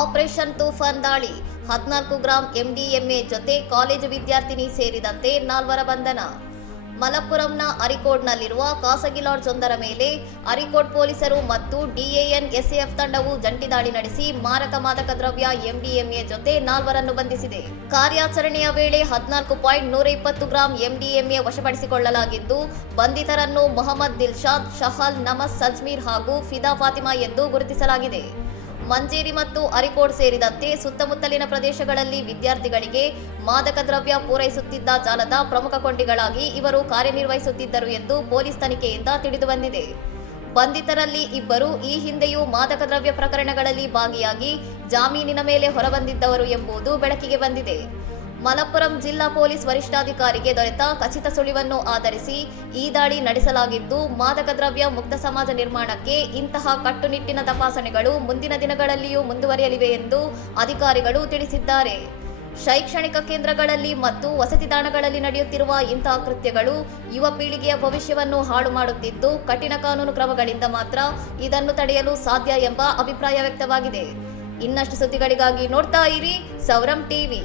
Operation Toofan ದಾಳಿ 14 gram MDMA ಜೊತೆ college ವಿದ್ಯಾರ್ಥಿನಿ ಸೇರಿದಂತೆ 4 ಬಂಧನ. ಮಲಪ್ಪುರಂನ ಅರಿಕೋಡ್ನಲ್ಲಿರುವ ಖಾಸಗಿ ಲಾಡ್ಜ್ ಒಂದರ ಮೇಲೆ ಅರಿಕೋಡ್ ಪೊಲೀಸರು ಮತ್ತು ಡಿಎಎನ್ಎಸ್ಎಎಫ್ ತಂಡವು ಜಂಟಿ ದಾಳಿ ನಡೆಸಿ ಮಾದಕ ದ್ರವ್ಯ ಎಂಡಿಎಂಎ ಜೊತೆ 4 ಬಂಧಿಸಿದೆ. ಕಾರ್ಯಾಚರಣೆಯ ವೇಳೆ 14.120 ಗ್ರಾಂ ಎಂಡಿಎಂಎ ವಶಪಡಿಸಿಕೊಳ್ಳಲಾಗಿದ್ದು, ಬಂಧಿತರನ್ನು ಮೊಹಮ್ಮದ್ ದಿಲ್ಶಾದ್, ಶಹಲ್, ನಮಸ್, ಸಜ್ಮೀರ್ ಹಾಗೂ ಫಿದಾ ಫಾತಿಮಾ ಎಂದು ಗುರುತಿಸಲಾಗಿದೆ. ಮಂಜೇರಿ ಮತ್ತು ಅರಿಕೋಡ್ ಸೇರಿದಂತೆ ಸುತ್ತಮುತ್ತಲಿನ ಪ್ರದೇಶಗಳಲ್ಲಿ ವಿದ್ಯಾರ್ಥಿಗಳಿಗೆ ಮಾದಕ ದ್ರವ್ಯ ಪೂರೈಸುತ್ತಿದ್ದ ಜಾಲದ ಪ್ರಮುಖ ಕೊಂಡಿಗಳಾಗಿ ಇವರು ಕಾರ್ಯನಿರ್ವಹಿಸುತ್ತಿದ್ದರು ಎಂದು ಪೊಲೀಸ್ ತನಿಖೆಯಿಂದ ತಿಳಿದುಬಂದಿದೆ. ಬಂಧಿತರಲ್ಲಿ ಇಬ್ಬರು ಈ ಹಿಂದೆಯೂ ಮಾದಕ ದ್ರವ್ಯ ಪ್ರಕರಣಗಳಲ್ಲಿ ಭಾಗಿಯಾಗಿ ಜಾಮೀನಿನ ಮೇಲೆ ಹೊರಬಂದಿದ್ದವರು ಎಂಬುದು ಬೆಳಕಿಗೆ ಬಂದಿದೆ. ಮಲಪ್ಪುರಂ ಜಿಲ್ಲಾ ಪೊಲೀಸ್ ವರಿಷ್ಠಾಧಿಕಾರಿಗೆ ದೊರೆತ ಖಚಿತ ಸುಳಿವನ್ನು ಆಧರಿಸಿ ಈ ದಾಳಿ ನಡೆಸಲಾಗಿದ್ದು, ಮಾದಕ ದ್ರವ್ಯ ಮುಕ್ತ ಸಮಾಜ ನಿರ್ಮಾಣಕ್ಕೆ ಇಂತಹ ಕಟ್ಟುನಿಟ್ಟಿನ ತಪಾಸಣೆಗಳು ಮುಂದಿನ ದಿನಗಳಲ್ಲಿಯೂ ಮುಂದುವರಿಯಲಿವೆ ಎಂದು ಅಧಿಕಾರಿಗಳು ತಿಳಿಸಿದ್ದಾರೆ. ಶೈಕ್ಷಣಿಕ ಕೇಂದ್ರಗಳಲ್ಲಿ ಮತ್ತು ವಸತಿ ತಾಣಗಳಲ್ಲಿ ನಡೆಯುತ್ತಿರುವ ಇಂತಹ ಕೃತ್ಯಗಳು ಯುವ ಪೀಳಿಗೆಯ ಭವಿಷ್ಯವನ್ನು ಹಾಳು ಮಾಡುತ್ತಿದ್ದು, ಕಠಿಣ ಕಾನೂನು ಕ್ರಮಗಳಿಂದ ಮಾತ್ರ ಇದನ್ನು ತಡೆಯಲು ಸಾಧ್ಯ ಎಂಬ ಅಭಿಪ್ರಾಯ ವ್ಯಕ್ತವಾಗಿದೆ. ಇನ್ನಷ್ಟು ಸುದ್ದಿಗಳಿಗಾಗಿ ನೋಡ್ತಾ ಇರಿ ಸೌರಂ ಟಿವಿ.